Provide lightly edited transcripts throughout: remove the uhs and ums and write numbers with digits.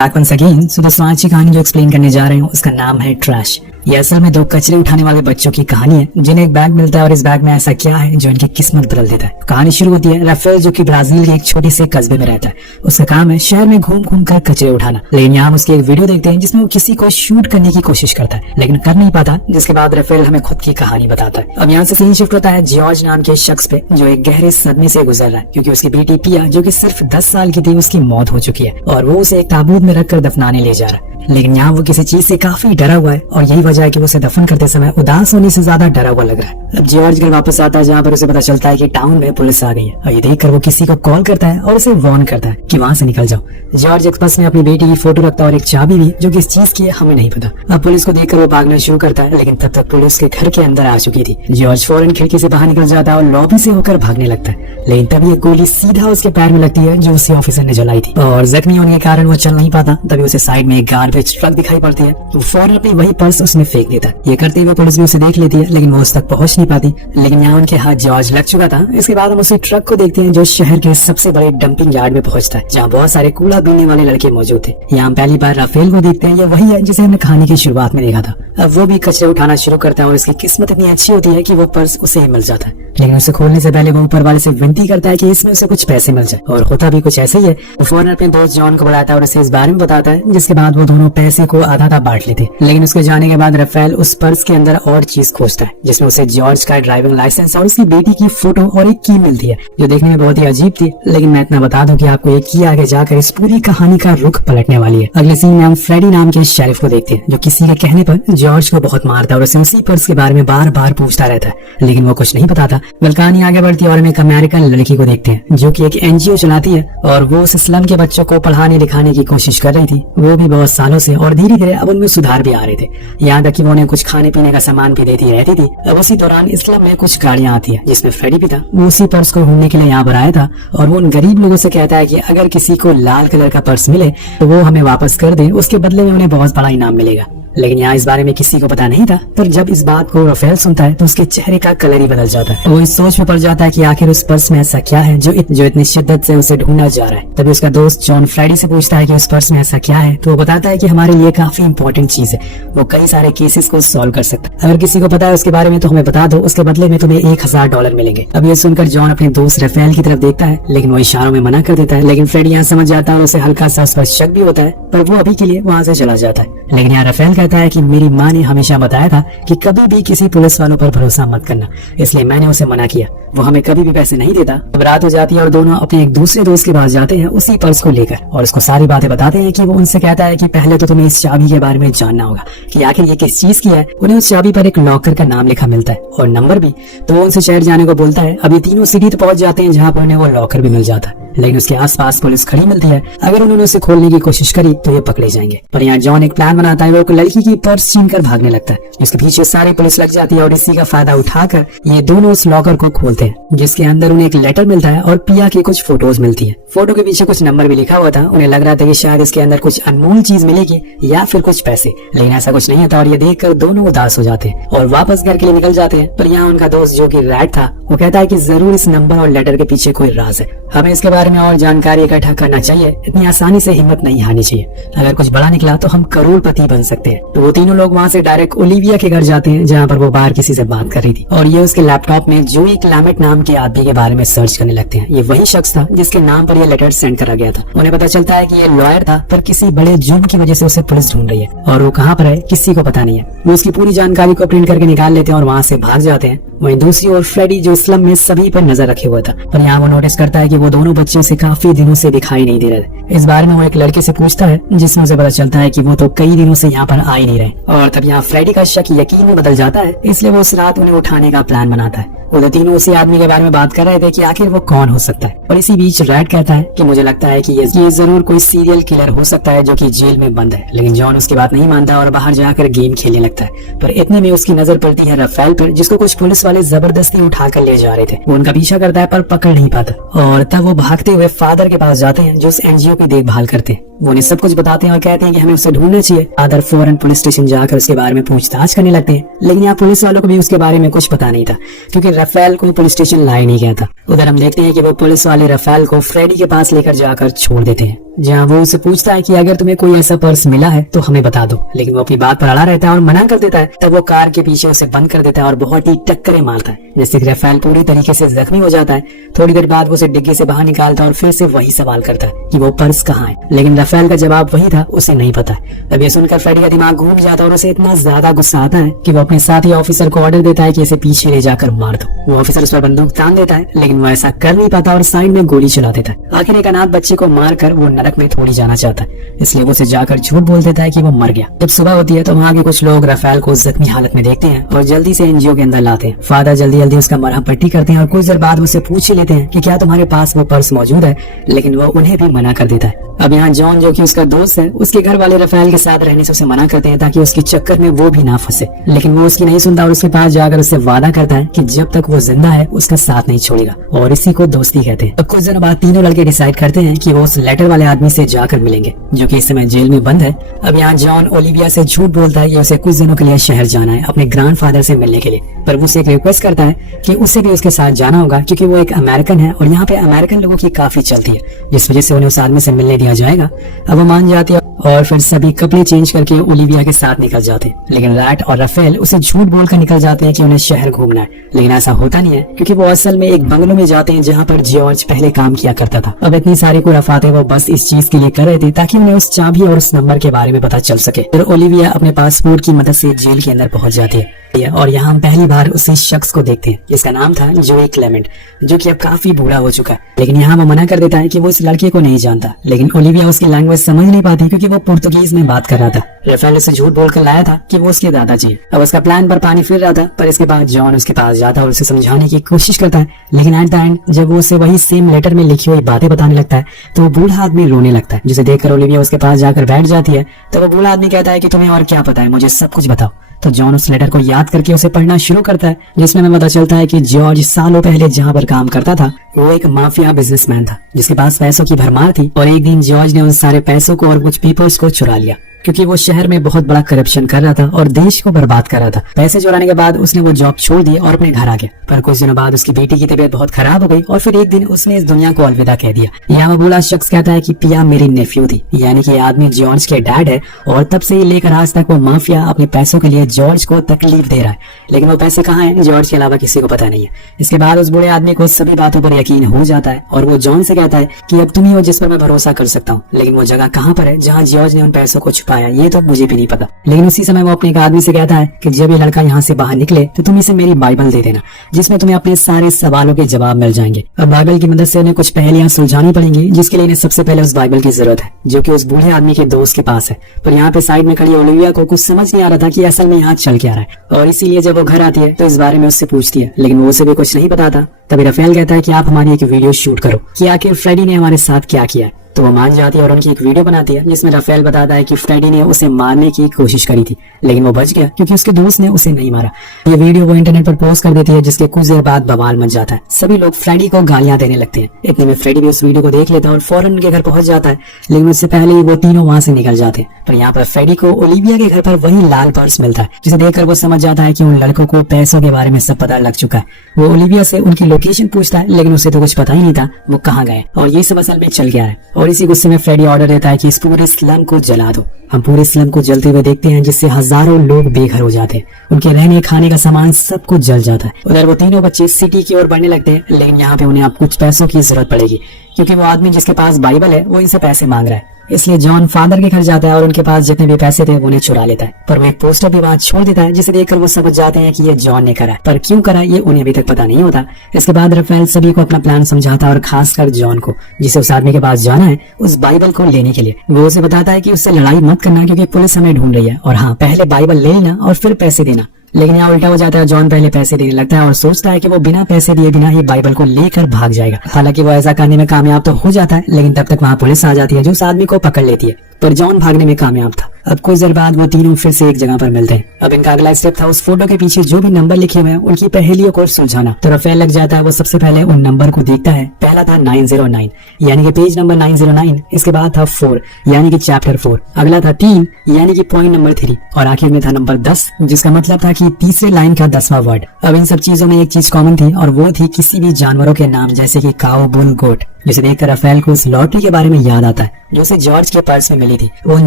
Back once again. सो दोस्तों आज की कहानी जो एक्सप्लेन करने जा रहे हूँ उसका नाम है ट्रैश। ये असल में दो कचरे उठाने वाले बच्चों की कहानी है जिन्हें एक बैग मिलता है और इस बैग में ऐसा क्या है जो इनकी किस्मत बदल देता है। कहानी शुरू होती है राफेल जो कि ब्राजील के एक छोटे से कस्बे में रहता है। उसका काम है शहर में घूम घूम कर कचरे उठाना। लेकिन यहाँ हम उसकी एक वीडियो देखते हैं जिसमें वो किसी को शूट करने की कोशिश करता है लेकिन कर नहीं पाता, जिसके बाद राफेल हमें खुद की कहानी बताता है। अब यहाँ से सीन शिफ्ट होता है जॉर्ज नाम के शख्स पे जो एक गहरे सदमे से गुजर रहा है क्योंकि उसकी बेटी पिया जो कि सिर्फ 10 साल की थी उसकी मौत हो चुकी है और वो उसे एक ताबूत में रखकर दफनाने ले जा रहा है। लेकिन यहाँ वो किसी चीज से काफी डरा हुआ है और यही वजह है कि वो उसे दफन करते समय उदास होने से ज्यादा डरा हुआ लग रहा है। अब जॉर्ज घर वापस आता है जहाँ पर उसे पता चलता है कि टाउन में पुलिस आ गई है और ये देखकर वो किसी को कॉल करता है और उसे वार्न करता है कि वहाँ से निकल जाओ। जॉर्ज एक्सप्रेस में अपनी बेटी की फोटो रखता है और एक चाबी भी जो कि इस चीज की है हमें नहीं पता। अब पुलिस को देखकर वो भागना शुरू करता है लेकिन तब तक पुलिस के घर के अंदर आ चुकी थी। जॉर्ज फौरन खिड़की से बाहर निकल जाता है और लॉबी से होकर भागने लगता है लेकिन तभी एक गोली सीधा उसके पैर में लगती है जो उसी ऑफिसर ने जलाई थी और जख्मी होने के कारण वो चल नहीं पाता। तभी उसे साइड में एक गार्बेज ट्रक दिखाई पड़ती है तो फौरन अपनी वही पर्स उसमें फेंक देता है। ये करते हुए पुलिस भी उसे देख लेती है लेकिन वो उस तक पहुंच नहीं पाती। लेकिन यहाँ उनके हाथ जॉर्ज लग चुका था। इसके बाद हम उसी ट्रक को देखते हैं जो शहर के सबसे बड़े डंपिंग यार्ड में पहुंचता है जहाँ बहुत सारे कूड़ा बीनने वाले लड़के मौजूद थे। यहाँ हम पहली बार राफेल को देखते हैं। ये वही है जिसे हमने कहानी की शुरुआत में देखा था। अब वो भी कचरे उठाना शुरू करता है और उसकी किस्मत इतनी अच्छी होती है कि वो पर्स उसे ही मिल जाता है। लेकिन उसे खोलने से पहले वो ऊपर वाले से विनती करता है कि इसमें उसे कुछ पैसे मिल जाए और होता भी कुछ ऐसे ही है। वो फौरन अपने दोस्त जॉन को बुलाता है और उसे इस बारे में बताता है जिसके बाद वो दोनों पैसे को आधा आधा बांट लेते। लेकिन उसके जाने के बाद राफेल उस पर्स के अंदर और चीज खोजता है जिसमें उसे जॉर्ज का ड्राइविंग लाइसेंस और उसकी बेटी की फोटो और एक की मिलती है जो देखने में बहुत ही अजीब थी। लेकिन मैं इतना बता दूं कि आपको ये की आगे जाकर इस पूरी कहानी का रुख पलटने वाली है। अगले सीन में हम फ्रेडी नाम के शेरिफ को देखते हैं जो किसी के कहने पर जॉर्ज को बहुत मारता है और उसे उसी पर्स के बारे में बार बार पूछता रहता है लेकिन वो कुछ नहीं बताता। कहानी आगे बढ़ती है और हम एक अमेरिकन लड़की को देखते हैं जो कि एक एनजीओ चलाती है और वो उस स्लम के बच्चों को पढ़ाने लिखाने की कोशिश कर रही थी। वो भी बहुत सालों से और धीरे धीरे अब उनमें सुधार भी आ रहे थे। यहाँ तक कि वो उन्हें कुछ खाने पीने का सामान भी देती रहती थी। अब उसी दौरान स्लम में कुछ गाड़ियाँ आती है जिसमें फ्रेडी भी था। वो उसी पर्स को ढूंढने के लिए यहाँ पर आया था और वो उन गरीब लोगों से कहता है कि अगर किसी को लाल कलर का पर्स मिले तो वो हमें वापस कर दे, उसके बदले में उन्हें बहुत बड़ा इनाम मिलेगा। लेकिन यहाँ इस बारे में किसी को पता नहीं था। पर जब इस बात को राफेल सुनता है तो उसके चेहरे का कलर ही बदल जाता है। वो इस सोच में पड़ जाता है कि आखिर उस पर्स में ऐसा क्या है जो इतनी शिद्दत से उसे ढूंढा जा रहा है। तभी उसका दोस्त जॉन फ्राइडे से पूछता है कि उस पर्स में ऐसा क्या है तो वो बताता है कि हमारे लिए काफी इंपॉर्टेंट चीज है, वो कई सारे केसेस को सॉल्व कर सकता है। अगर किसी को पता है उसके बारे में तो हमें बता दो, उसके बदले में तुम्हें $1000 मिलेंगे। अब ये सुनकर जॉन अपने दोस्त राफेल की तरफ देखता है लेकिन वो इशारों में मना कर देता है। लेकिन फ्रेडी यहाँ समझ जाता है और उसे हल्का सा उस पर शक भी होता है पर वो अभी के लिए वहाँ से चला जाता है। लेकिन यहाँ राफेल कहता है कि मेरी माँ ने हमेशा बताया था कि कभी भी किसी पुलिस वालों पर भरोसा मत करना, इसलिए मैंने उसे मना किया। वो हमें कभी भी पैसे नहीं देता। अब रात हो जाती है और दोनों अपने एक दूसरे दोस्त के पास जाते हैं उसी पर्स को लेकर और उसको सारी बातें बताते हैं कि वो उनसे कहता है कि पहले तो तुम्हें इस चाबी के बारे में जानना होगा कि आखिर ये किस चीज की है। उन्हें उस चाबी पर एक लॉकर का नाम लिखा मिलता है और नंबर भी। तो वो उनसे शहर जाने को बोलता है। अब ये तीनों सिटी तो पहुंच जाते हैं जहाँ पर उन्हें वो लॉकर भी मिल जाता है लेकिन उसके आसपास पुलिस खड़ी मिलती है। अगर उन्होंने उसे खोलने की कोशिश करी तो ये पकड़े जाएंगे। पर यहाँ जॉन एक प्लान बनाता है। वो एक लड़की की पर्स छीन कर भागने लगता है जिसके पीछे सारी पुलिस लग जाती है और इसी का फायदा उठाकर ये दोनों उस लॉकर को खोलते हैं जिसके अंदर उन्हें एक लेटर मिलता है और पिया की कुछ फोटोज मिलती है। फोटो के पीछे कुछ नंबर भी लिखा हुआ था। उन्हें लग रहा था कि शायद इसके अंदर कुछ अनमोल चीज मिलेगी या फिर कुछ पैसे, लेकिन ऐसा कुछ नहीं था और ये देखकर दोनों उदास हो जाते हैं और वापस घर के लिए निकल जाते हैं। पर यहाँ उनका दोस्त जो कि रैट था वो कहता है कि जरूर इस नंबर और लेटर के पीछे कोई राज है, हमें इसके बारे में और जानकारी इकट्ठा करना चाहिए। इतनी आसानी से हिम्मत नहीं हारनी चाहिए, अगर कुछ बड़ा निकला तो हम करोड़पति बन सकते हैं। तो वो तीनों लोग वहाँ से डायरेक्ट ओलिविया के घर जाते हैं जहाँ पर वो बाहर किसी से बात कर रही थी और ये उसके लैपटॉप में जोई क्लैमेट नाम के आदमी के बारे में सर्च करने लगते हैं। ये वही शख्स था जिसके नाम पर ये लेटर सेंड करा गया था। उन्हें पता चलता है कि ये लॉयर था पर किसी बड़े जुर्म की वजह से उसे पुलिस ढूंढ रही है और वो कहाँ पर है किसी को पता नहीं है। वो उसकी पूरी जानकारी को प्रिंट करके निकाल लेते हैं और वहाँ से भाग जाते हैं। वहीं दूसरी ओर फ्रेडी जो इस्लाम में सभी पर नजर रखे हुआ था पर यहाँ वो नोटिस करता है कि वो दोनों बच्चे से काफी दिनों से दिखाई नहीं दे रहे। इस बारे में वो एक लड़के से पूछता है जिसमें उसे पता चलता है कि वो तो कई दिनों से यहाँ पर आ ही नहीं रहे और तब यहाँ फ्रेडी का शक यकीन में बदल जाता है। इसलिए वो उस रात उन्हें उठाने का प्लान बनाता है। वो तीनों उसी आदमी के बारे में बात कर रहे थे कि आखिर वो कौन हो सकता है। और इसी बीच रैड कहता है कि मुझे लगता है कि ये जरूर कोई सीरियल किलर हो सकता है जो कि जेल में बंद है। लेकिन जॉन उसकी बात नहीं मानता और बाहर जाकर गेम खेलने लगता है। पर इतने में उसकी नजर पड़ती है राफेल पर जिसको कुछ पुलिस वाले जबरदस्ती उठाकर ले जा रहे थे। वो उनका पीछा करता है पर पकड़ नहीं पाता और तब वो भागते हुए फादर के पास जाते हैं जो उस एनजीओ की देखभाल करते हैं। वो उन्हें सब कुछ बताते हैं और कहते हैं कि हमें उसे ढूंढना चाहिए। फादर फौरन पुलिस स्टेशन जाकर उसके बारे में पूछताछ करने लगते हैं लेकिन यहाँ पुलिस वालों को भी उसके बारे में कुछ पता नहीं था क्योंकि राफेल को पुलिस स्टेशन लाया नहीं गया था। उधर हम देखते हैं कि वो पुलिस वाले राफेल को फ्रेडी के पास लेकर जाकर छोड़ देते हैं। जहाँ वो उससे पूछता है कि अगर तुम्हें कोई ऐसा पर्स मिला है तो हमें बता दो, लेकिन वो अपनी बात पर अड़ा रहता है और मना कर देता है। तब वो कार के पीछे उसे बंद कर देता है और बहुत ही टक्करें मारता है, जिससे राफेल पूरी तरीके से जख्मी हो जाता है। थोड़ी देर बाद वो उसे डिग्गी से बाहर निकालता है और फिर से वही सवाल करता है कि वो पर्स कहाँ है, लेकिन राफेल का जवाब वही था, उसे नहीं पता। तब ये सुनकर फ्रेडी का दिमाग घूम जाता है और उसे इतना ज्यादा गुस्सा आता है कि वो अपने साथी ऑफिसर को ऑर्डर देता है कि इसे पीछे ले जाकर मार दो। वो ऑफिसर उस पर बंदूक तान देता है, लेकिन वो ऐसा कर नहीं पाता और साइड में गोली चला देता है। आखिर एक अनाथ बच्चे को मारकर वो नरक में थोड़ी जाना चाहता है, इसलिए वो उसे जाकर झूठ बोल देता है कि वो मर गया। जब सुबह होती है तो वहाँ के कुछ लोग राफेल को जख्मी हालत में देखते हैं और जल्दी से एनजीओ के अंदर लाते हैं। फादर जल्दी जल्दी उसका मरहम पट्टी करते हैं और कुछ देर बाद उससे पूछ ही लेते हैं कि क्या तुम्हारे पास वो पर्स मौजूद है, लेकिन वो उन्हें भी मना कर देता है। अब यहाँ जॉन, जो कि उसका दोस्त है, उसके घर वाले राफेल के साथ रहने से उसे मना करते हैं ताकि उसके चक्कर में वो भी ना फंसे, लेकिन वो उसकी नहीं सुनता और उसके पास जाकर उससे वादा करता है कि जब तक वो जिंदा है उसका साथ नहीं छोड़ेगा, और इसी को दोस्ती कहते हैं। अब कुछ दिनों बाद तीनों लड़के डिसाइड करते हैं कि वो उस लेटर वाले आदमी से जाकर मिलेंगे, जो कि इस समय जेल में बंद है। अब यहाँ जॉन ओलिविया से झूठ बोलता है कि उसे कुछ दिनों के लिए शहर जाना है अपने ग्रैंडफादर से मिलने के लिए, पर वो उसे एक रिक्वेस्ट करता है कि उसे भी उसके साथ जाना होगा क्योंकि वो एक अमेरिकन है और यहाँ पे अमेरिकन लोगों की काफी चलती है, जिस वजह से उन्हें उस आदमी से मिलने दिया जाएगा। अब वो मान जाती है और फिर सभी कपड़े चेंज करके ओलिविया के साथ निकल जाते हैं, लेकिन रैट और राफेल उसे झूठ बोलकर निकल जाते हैं कि उन्हें शहर घूमना है, लेकिन ऐसा होता नहीं है क्योंकि वो असल में एक बंगलों में जाते हैं जहाँ पर जॉर्ज पहले काम किया करता था। अब इतनी सारी कुराफातें वो बस इस चीज के लिए कर रहे थे ताकि उन्हें उस चाबी और उस नंबर के बारे में पता चल सके। फिर ओलिविया अपने पासपोर्ट की मदद से जेल के अंदर पहुंच जाती है और यहाँ हम पहली बार उसी शख्स को देखते हैं जिसका नाम था जोई क्लेमेंट, जो कि अब काफी बूढ़ा हो चुका है, लेकिन यहाँ वो मना कर देता है कि वो इस लड़के को नहीं जानता। लेकिन ओलिविया उसकी लैंग्वेज समझ नहीं पाती क्योंकि वो पुर्तगीज में बात कर रहा था। राफेल उसे झूठ बोलकर लाया था कि वो उसके दादाजी है। अब उसका प्लान पर पानी फिर रहा था, पर इसके बाद जॉन उसके पास जाता है और उसे समझाने की कोशिश करता है, लेकिन एट द एंड जब वो उसे वही सेम लेटर में लिखी हुई बातें बताने लगता है तो वो बूढ़ा आदमी रोने लगता है, जिसे देखकर ओलिविया उसके पास जाकर बैठ जाती है। तो वो बूढ़ा आदमी कहता है कि तुम्हें और क्या पता है, मुझे सब कुछ बताओ। तो जॉन उस लेटर को याद करके उसे पढ़ना शुरू करता है, जिसमें हमें पता चलता है कि जॉर्ज सालों पहले जहाँ पर काम करता था वो एक माफिया बिजनेसमैन था जिसके पास पैसों की भरमार थी, और एक दिन जॉर्ज ने उन सारे पैसों को और कुछ पेपर्स को चुरा लिया क्योंकि वो शहर में बहुत बड़ा करप्शन कर रहा था और देश को बर्बाद कर रहा था। पैसे चुराने के बाद उसने वो जॉब छोड़ दी और अपने घर आ गया, पर कुछ दिनों बाद उसकी बेटी की तबीयत बहुत खराब हो गई और फिर एक दिन उसने इस दुनिया को अलविदा कह दिया। यहाँ वो बूढ़ा शख्स कहता है कि पिया मेरी नेफ्यू थी, यानी कि ये आदमी जॉर्ज के डैड है, और तब से लेकर आज तक वो माफिया अपने पैसों के लिए जॉर्ज को तकलीफ दे रहा है, लेकिन वो पैसे कहाँ हैं जॉर्ज के अलावा किसी को पता नहीं है। इसके बाद उस बूढ़े आदमी को सभी बातों पर यकीन हो जाता है और वो जॉन से कहता है कि अब तुम ही हो जिस पर मैं भरोसा कर सकता हूँ, लेकिन वो जगह कहाँ पर है जहाँ जॉर्ज ने उन पैसों को छुपाया ये तो मुझे भी नहीं पता। लेकिन उसी समय वो अपने एक आदमी से कहता है कि जब ये लड़का यहाँ से बाहर निकले तो तुम इसे मेरी बाइबल दे देना, जिसमें तुम्हें अपने सारे सवालों के जवाब मिल जाएंगे। अब बाइबल की मदद से उन्हें कुछ पहेलियां सुलझानी पड़ेंगी, जिसके लिए इन्हें सबसे पहले उस बाइबल की जरूरत है जो कि उस बूढ़े आदमी के दोस्त के पास है। पर यहाँ पे साइड में खड़ी ओलिविया को कुछ समझ नहीं आ रहा था कि असल में यहाँ चल क्या रहा है, और इसीलिए जब वो घर आती है तो इस बारे में उससे पूछती है, लेकिन वो उसे भी कुछ नहीं बताता। तभी राफेल कहता है कि आप हमारी एक वीडियो शूट करो कि आखिर फ्रेडी ने हमारे साथ क्या किया। तो वो मान जाती है और उनकी एक वीडियो बनाती है जिसमें राफेल बताता है कि फ्रेडी ने उसे मारने की कोशिश करी थी, लेकिन वो बच गया क्योंकि उसके दोस्त ने उसे नहीं मारा। ये वीडियो वो इंटरनेट पर पोस्ट कर देती है, जिसके कुछ देर बाद बवाल मच जाता है। सभी लोग फ्रेडी को गालियां देने लगते हैं। इतने में फ्रेडी भी उस वीडियो को देख लेता है और फौरन उनके घर पहुंच जाता है, लेकिन उससे पहले ही वो तीनों वहां से निकल जाते हैं। पर यहाँ पर फ्रेडी को ओलिविया के घर पर वही लाल पर्स मिलता है, जिसे देखकर वो समझ जाता है कि उन लड़कों को पैसों के बारे में सब पता लग चुका है। वो ओलिविया से उनकी लोकेशन पूछता है, लेकिन उसे तो कुछ पता ही नहीं था वो कहाँ गए और ये सब असल में चल गया है। और इसी गुस्से में फ्रेडी ऑर्डर देता है कि इस पूरे स्लम को जला दो। हम पूरे स्लम को जलते हुए देखते हैं, जिससे हजारों लोग बेघर हो जाते हैं, उनके रहने खाने का सामान सब कुछ जल जाता है। उधर वो तीनों बच्चे सिटी की ओर बढ़ने लगते हैं, लेकिन यहाँ पे उन्हें अब कुछ पैसों की जरूरत पड़ेगी क्योंकि वो आदमी जिसके पास बाइबल है वो इनसे पैसे मांग रहा है। इसलिए जॉन फादर के घर जाता है और उनके पास जितने भी पैसे थे वो उन्हें चुरा लेता है, पर वो एक पोस्टर भी वहाँ छोड़ देता है, जिसे देखकर वो समझ जाते हैं कि ये जॉन ने करा, पर क्यों करा ये उन्हें अभी तक पता नहीं होता। इसके बाद राफेल सभी को अपना प्लान समझाता है और खासकर जॉन को, जिसे उस आदमी के पास जाना है उस बाइबल को लेने के लिए। वो उसे बताता है कि उससे लड़ाई मत करना क्योंकि पुलिस हमें ढूंढ रही है, और हाँ पहले बाइबल ले लेना और फिर पैसे देना। लेकिन यहाँ उल्टा हो जाता है, जॉन पहले पैसे देने लगता है और सोचता है कि वो बिना पैसे दिए बिना ही बाइबल को लेकर भाग जाएगा। हालांकि वो ऐसा करने में कामयाब तो हो जाता है, लेकिन तब तक वहाँ पुलिस आ जाती है जो उस आदमी को पकड़ लेती है, पर जॉन भागने में कामयाब था। अब कुछ देर बाद वो तीनों फिर से एक जगह पर मिलते हैं। अब इनका अगला स्टेप था उस फोटो के पीछे जो भी नंबर लिखे हुए हैं उनकी पहेलियों को सुलझाना। तो राफेल लग जाता है, वो सबसे पहले उन नंबर को देखता है। पहला था 909 यानी कि पेज नंबर 909, इसके बाद था 4 यानी कि चैप्टर 4, अगला था 3 यानी कि पॉइंट नंबर 3, और आखिर में था नंबर 10 जिसका मतलब था कि तीसरे लाइन का 10वां वर्ड। अब इन सब चीजों में एक चीज कॉमन थी और वो थी किसी भी जानवरों के नाम, जैसे कि काऊ, बुल, गोट, जिसे देखकर राफेल को उस लॉटरी के बारे में याद आता है जो उसे जॉर्ज के पर्स में मिली थी। वो उन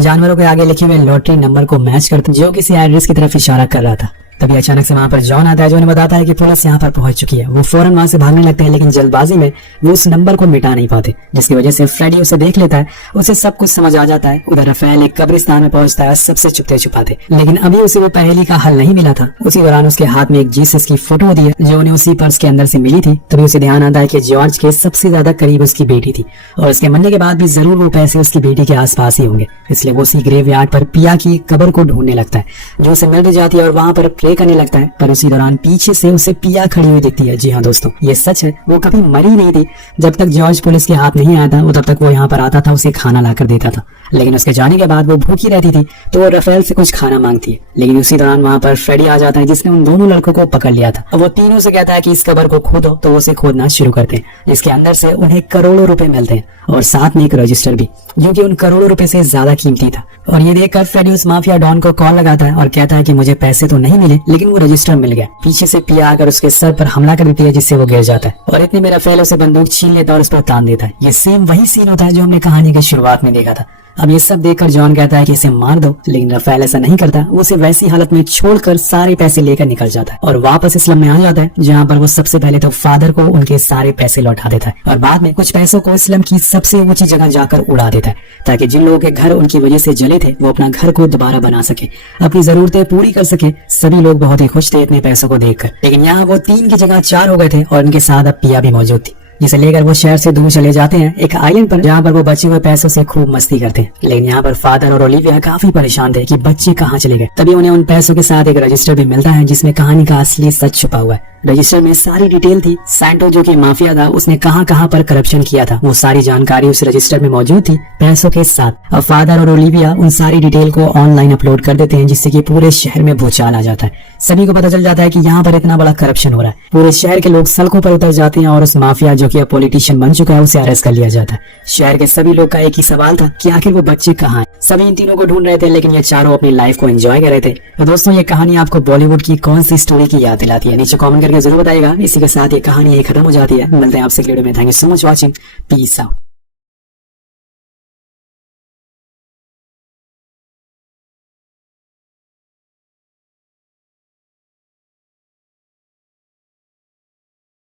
जानवरों के आगे लिखे हुए लॉटरी नंबर को मैच करता जो किसी एड्रेस की तरफ इशारा कर रहा था। तभी अचानक से वहां पर जॉन आता है जो उन्हें बताता है कि पुलिस यहाँ पर पहुंच चुकी है। वो फौरन वहां से भागने लगते हैं, लेकिन जल्दबाजी में वो उस नंबर को मिटा नहीं पाते, जिसकी वजह से फ्रेडी उसे देख लेता है। उसे सब कुछ समझ आ जाता है। उधर राफेल एक कब्रिस्तान में पहुंचता है सबसे छुपते छुपाते, लेकिन अभी उसे वो पहेली का हल नहीं मिला था। उसी दौरान उसके हाथ में एक जीसस की फोटो होती है जो उन्हें उसी पर्स के अंदर से मिली थी। तभी उसे ध्यान आता है कि जॉर्ज के सबसे ज्यादा करीब उसकी बेटी थी और उसके मरने के बाद भी जरूर वो पैसे उसकी बेटी के आसपास ही होंगे। इसलिए वो उसी ग्रेवयार्ड पर पिया की कब्र को ढूंढने लगता है जो उसे मिल भी जाती है और वहां पर प्रे करने लगता है। पर उसी दौरान पीछे से उसे पिया खड़ी हुई दिखती है। जी हाँ दोस्तों, ये सच है, वो कभी मरी नहीं थी। जब तक जॉर्ज पुलिस के हाथ नहीं आया था तब तक वो यहाँ पर आता था, उसे खाना लाकर देता था, लेकिन उसके जाने के बाद वो भूखी रहती थी तो वो राफेल से कुछ खाना मांगती है। लेकिन उसी दौरान वहाँ पर फ्रेडी आ जाता है जिसने उन दोनों लड़कों को पकड़ लिया था। वो तीनों से कहता है कि इस कब्र को खोदो, तो वो उसे खोदना शुरू करते हैं जिसके अंदर से उन्हें करोड़ों रुपए मिलते हैं और साथ में एक रजिस्टर भी जो कि उन करोड़ों रुपए से ज्यादा कीमती था। और ये देखकर फ्रेडी उस माफिया डॉन को कॉल लगाता है और कहता है कि मुझे पैसे तो नहीं मिले लेकिन वो रजिस्टर मिल गया। पीछे से पिया आकर उसके सर पर हमला कर देती है जिससे वो गिर जाता है और इतने में राफेल उसे बंदूक छीन लेता है और उस पर तान देता है। ये सेम वही सीन होता है जो हमने कहानी की शुरुआत में देखा था। अब ये सब देखकर जॉन कहता है कि इसे मार दो, लेकिन राफेल ऐसा नहीं करता। वो उसे वैसी हालत में छोड़कर सारे पैसे लेकर निकल जाता है और वापस इस्लाम में आ जाता है जहाँ पर वो सबसे पहले तो फादर को उनके सारे पैसे लौटा देता है और बाद में कुछ पैसों को इस्लाम की सबसे ऊंची जगह जाकर उड़ा देता है ताकि जिन लोगों के घर उनकी वजह से जले थे वो अपना घर को दोबारा बना सके, अपनी जरूरतें पूरी कर सके। सभी लोग बहुत ही खुश थे इतने पैसों को देखकर, लेकिन यहाँ वो 3 की जगह 4 हो गए थे और उनके साथ अब पिया भी मौजूद थी, जिसे लेकर वो शहर से दूर चले जाते हैं एक आइलैंड पर जहाँ पर वो बचे हुए पैसों से खूब मस्ती करते हैं। लेकिन यहाँ पर फादर और ओलिविया काफी परेशान थे कि बच्चे कहाँ चले गए। तभी उन्हें उन पैसों के साथ एक रजिस्टर भी मिलता है जिसमें कहानी का असली सच छुपा हुआ है। रजिस्टर में सारी डिटेल थी। सैंटो जो कि माफिया था उसने कहाँ पर करप्शन किया था वो सारी जानकारी उस रजिस्टर में मौजूद थी पैसों के साथ। अब फादर और ओलिविया उन सारी डिटेल को ऑनलाइन अपलोड कर देते हैं जिससे कि पूरे शहर में भूचाल आ जाता है। सभी को पता चल जाता है कि यहाँ पर इतना बड़ा करप्शन हो रहा है। पूरे शहर के लोग सड़कों पर उतर जाते हैं और उस माफिया जो कि पॉलिटिशियन बन चुका है उसे अरेस्ट कर लिया जाता है। शहर के सभी लोग का एक ही सवाल था कि आखिर वो बच्चे कहाँ हैं। सभी इन तीनों को ढूंढ रहे थे लेकिन ये चारों अपनी लाइफ को एंजॉय कर रहे थे। तो दोस्तों, ये कहानी आपको बॉलीवुड की कौन सी स्टोरी की याद दिलाती है नीचे कमेंट करके जरूर बताइएगा। इसी के साथ ये कहानी यही खत्म हो जाती है। मिलते हैं आपसे अगले वीडियो में। Thank you so much watching. Peace out.